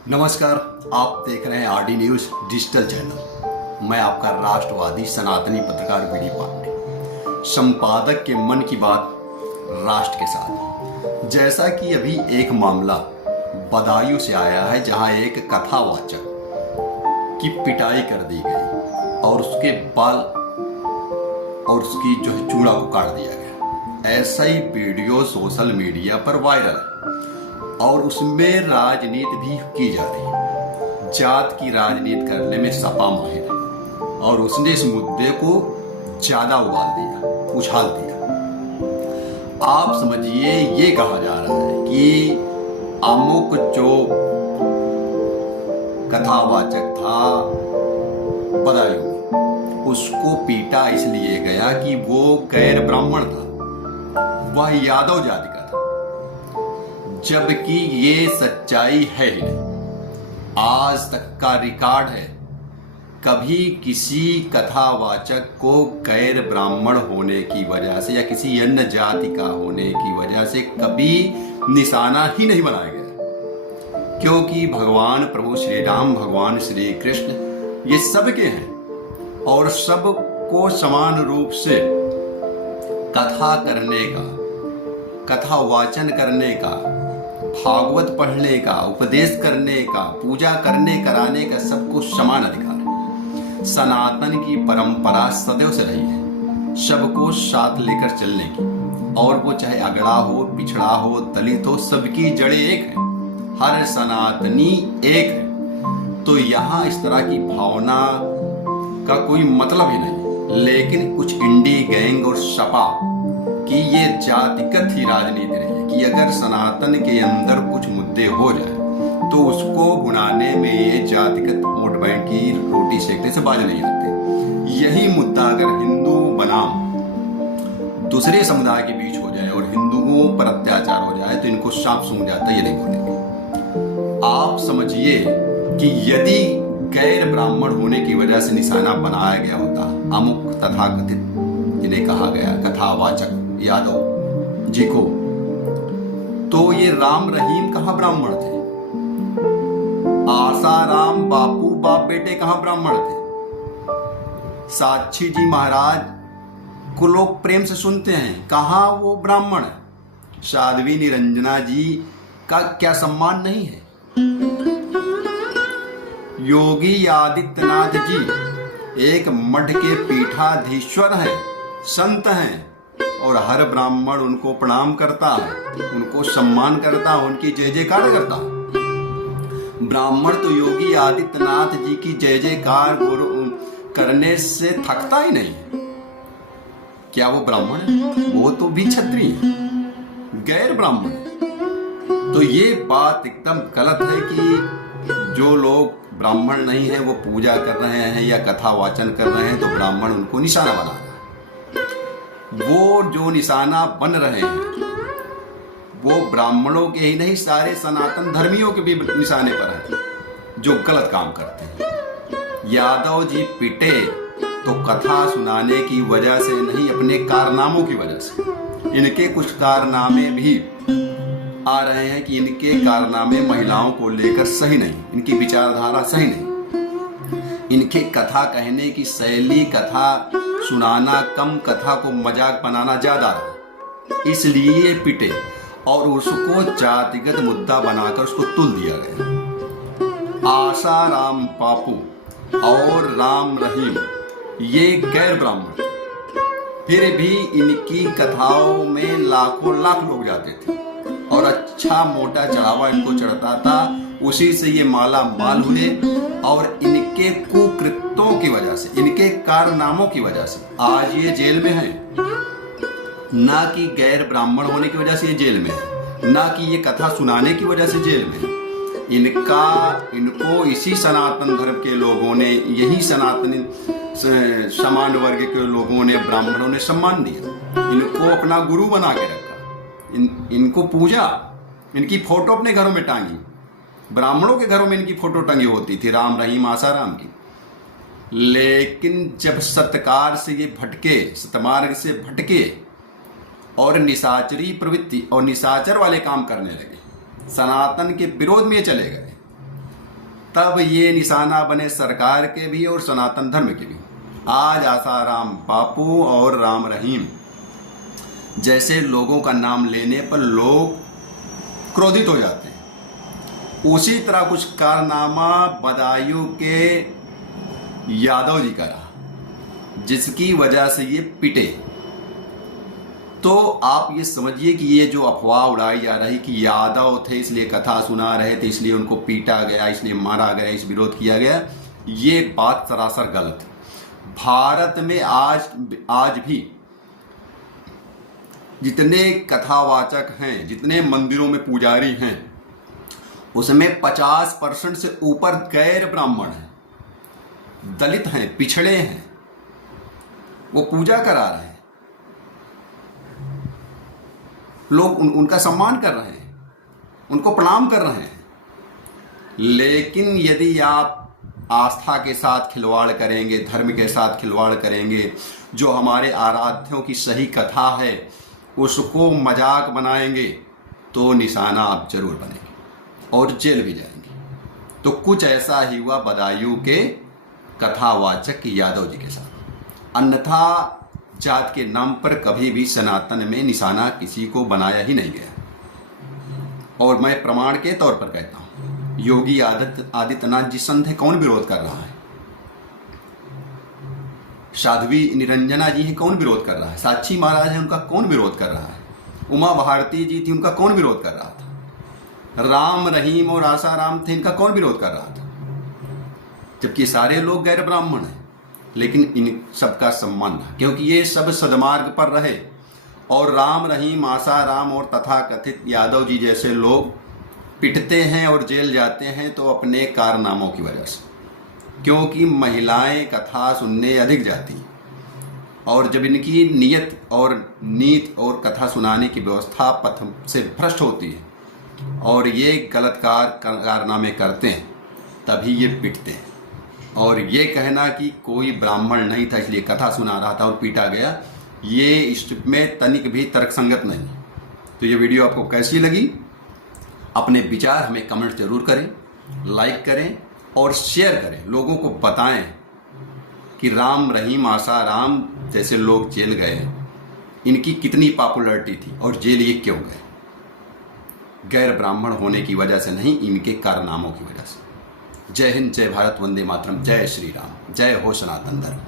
नमस्कार, आप देख रहे हैं आरडी न्यूज डिजिटल चैनल। मैं आपका राष्ट्रवादी सनातनी पत्रकार बीडी पांडे, संपादक के मन की बात राष्ट्र के साथ। जैसा कि अभी एक मामला बदायूं से आया है, जहां एक कथावाचक की पिटाई कर दी गई और उसके बाल और उसकी चूड़ा को काट दिया गया। ऐसा ही वीडियो सोशल मीडिया पर वायरल है और उसमें राजनीति भी की जा रही है। जात की राजनीति करने में सपा माहिर है और उसने इस मुद्दे को ज्यादा उछाल दिया। आप समझिए, ये कहा जा रहा है कि अमुक जो कथावाचक था बदायूं में, उसको पीटा इसलिए गया कि वो गैर ब्राह्मण था, वह यादव जाति का था, जबकि ये सच्चाई है ही नहीं। आज तक का रिकॉर्ड है, कभी किसी कथावाचक को गैर ब्राह्मण होने की वजह से या किसी अन्य जाति का होने की वजह से कभी निशाना ही नहीं बनाया गया, क्योंकि भगवान प्रभु श्री राम, भगवान श्री कृष्ण ये सबके हैं और सबको समान रूप से कथा करने का, कथा वाचन करने का, भागवत पढ़ने का, उपदेश करने का, पूजा करने कराने का सबको समान अधिकार है। सनातन की परंपरा सदैव से रही है सबको साथ लेकर चलने की, और वो चाहे अगड़ा हो, पिछड़ा हो, दलित हो, सबकी जड़ें एक है, हर सनातनी एक है। तो यहाँ इस तरह की भावना का कोई मतलब ही नहीं। लेकिन कुछ इंडी गैंग और सपा की ये जातिगत ही राजनीति रही है कि अगर सनातन के अंदर कुछ मुद्दे हो जाए तो उसको भुनाने में ये जातिगत वोट बैंक की रोटी सेकने से बाज नहीं आते। यही मुद्दा अगर हिंदू बनाम दूसरे समुदाय के बीच हो जाए और हिंदुओं पर अत्याचार हो जाए तो इनको सांप सूंघ जाता है, ये नहीं बोलेंगे। आप समझिए कि यदि गैर ब्राह्मण होने की वजह से निशाना बनाया गया होता अमुक तथाकथित, जिन्हें कहा गया कथावाचक यादव जी को, तो ये राम रहीम कहां ब्राह्मण थे? आसाराम बापू बाप बेटे कहां ब्राह्मण थे? साक्षी जी महाराज को लोग प्रेम से सुनते हैं, कहां वो ब्राह्मण है? साध्वी निरंजना जी का क्या सम्मान नहीं है? योगी आदित्यनाथ जी एक मठ के पीठाधीश्वर हैं, संत हैं, और हर ब्राह्मण उनको प्रणाम करता है, उनको सम्मान करता है, उनकी जय जयकार करता है। ब्राह्मण तो योगी आदित्यनाथ जी की जय जयकार करने से थकता ही नहीं है। क्या वो ब्राह्मण है? वो तो भी क्षत्रिय है, गैर ब्राह्मण है। तो ये बात एकदम गलत है कि जो लोग ब्राह्मण नहीं है वो पूजा कर रहे हैं या कथा वाचन कर रहे हैं तो ब्राह्मण उनको निशाना बना रहा है। वो जो निशाना बन रहे हैं वो ब्राह्मणों के ही नहीं, सारे सनातन धर्मियों के भी निशाने पर है जो गलत काम करते हैं। यादव जी पिटे तो कथा सुनाने की वजह से नहीं, अपने कारनामों की वजह से। इनके कुछ कारनामे भी आ रहे हैं कि इनके कारनामे महिलाओं को लेकर सही नहीं, इनकी विचारधारा सही नहीं, इनके कथा कहने की शैली, कथा सुनाना कम, कथा को मजाक बनाना ज्यादा रहा, इसलिए पिटे और उसको जातिगत मुद्दा बनाकर उसको तुल दिया गया। आसाराम बापू और राम रहीम ये गैर ब्राह्मण, फिर भी इनकी कथाओं में लाखों लाख लोग जाते थे और अच्छा मोटा चढ़ावा इनको चढ़ता था, उसी से ये माला माल हुए। और इनके कुकृत्यों की वजह से, इनके कारनामों की वजह से आज ये जेल में है। ना कि गैर ब्राह्मण होने की वजह से ये जेल में है, ना कि ये कथा सुनाने की वजह से जेल में है। इनको इसी सनातन धर्म के लोगों ने, यही सनातनी समान वर्ग के लोगों ने, ब्राह्मणों ने सम्मान दिया, इनको अपना गुरु बना के रखा, इनको पूजा, इनकी फोटो अपने घरों में टांगी। ब्राह्मणों के घरों में इनकी फोटो टंगी होती थी, राम रहीम आसाराम की। लेकिन जब सत्कार से ये भटके, सतमार्ग से भटके और निशाचरी प्रवृत्ति और निशाचर वाले काम करने लगे, सनातन के विरोध में चले गए, तब ये निशाना बने सरकार के भी और सनातन धर्म के भी। आज आसाराम बापू और राम रहीम जैसे लोगों का नाम लेने पर लोग क्रोधित हो जाते हैं, उसी तरह कुछ कारनामा बदायूं के यादव जी का रहा, जिसकी वजह से ये पिटे। तो आप ये समझिए कि ये जो अफवाह उड़ाई जा रही कि यादव थे इसलिए कथा सुना रहे थे, इसलिए उनको पीटा गया, इसलिए मारा गया, इस विरोध किया गया, ये बात सरासर गलत है। भारत में आज भी जितने कथावाचक हैं, जितने मंदिरों में पुजारी हैं, उसमें 50% से ऊपर गैर ब्राह्मण हैं, दलित हैं, पिछड़े हैं। वो पूजा करा रहे हैं, लोग उनका सम्मान कर रहे हैं, उनको प्रणाम कर रहे हैं। लेकिन यदि आप आस्था के साथ खिलवाड़ करेंगे, धर्म के साथ खिलवाड़ करेंगे, जो हमारे आराध्यों की सही कथा है उसको मजाक बनाएंगे, तो निशाना आप जरूर बनेंगे और जेल भी जाएंगे। तो कुछ ऐसा ही हुआ बदायूं के कथावाचक यादव जी के साथ। अन्यथा जात के नाम पर कभी भी सनातन में निशाना किसी को बनाया ही नहीं गया। और मैं प्रमाण के तौर पर कहता हूं, योगी आदित्यनाथ जी संत है, कौन विरोध कर रहा है? साध्वी निरंजना जी हैं, कौन विरोध कर रहा है? साक्षी महाराज हैं, उनका कौन विरोध कर रहा है? उमा भारती जी थी, उनका कौन विरोध कर रहा था? राम रहीम और आसाराम थे, इनका कौन विरोध कर रहा था? जबकि सारे लोग गैर ब्राह्मण हैं, लेकिन इन सबका सम्मान था, क्योंकि ये सब सदमार्ग पर रहे। और राम रहीम, आसाराम और तथाकथित यादव जी जैसे लोग पिटते हैं और जेल जाते हैं तो अपने कारनामों की वजह से, क्योंकि महिलाएं कथा सुनने अधिक जाती हैं। और जब इनकी नियत और नीत और कथा सुनाने की व्यवस्था पथ से भ्रष्ट होती है और ये गलत कारनामे करते हैं, तभी ये पिटते हैं। और ये कहना कि कोई ब्राह्मण नहीं था इसलिए कथा सुना रहा था और पीटा गया, ये इसमें तनिक भी तर्कसंगत नहीं। तो ये वीडियो आपको कैसी लगी? अपने विचार हमें कमेंट जरूर करें, लाइक करें और शेयर करें। लोगों को बताएं कि राम रहीम आसाराम जैसे लोग जेल गए, इनकी कितनी पॉपुलैरिटी थी और जेल ये क्यों गए? गैर ब्राह्मण होने की वजह से नहीं, इनके कारनामों की वजह से। जय हिंद, जय भारत, वंदे मातरम, जय श्री राम, जय हो सनातन धर्म।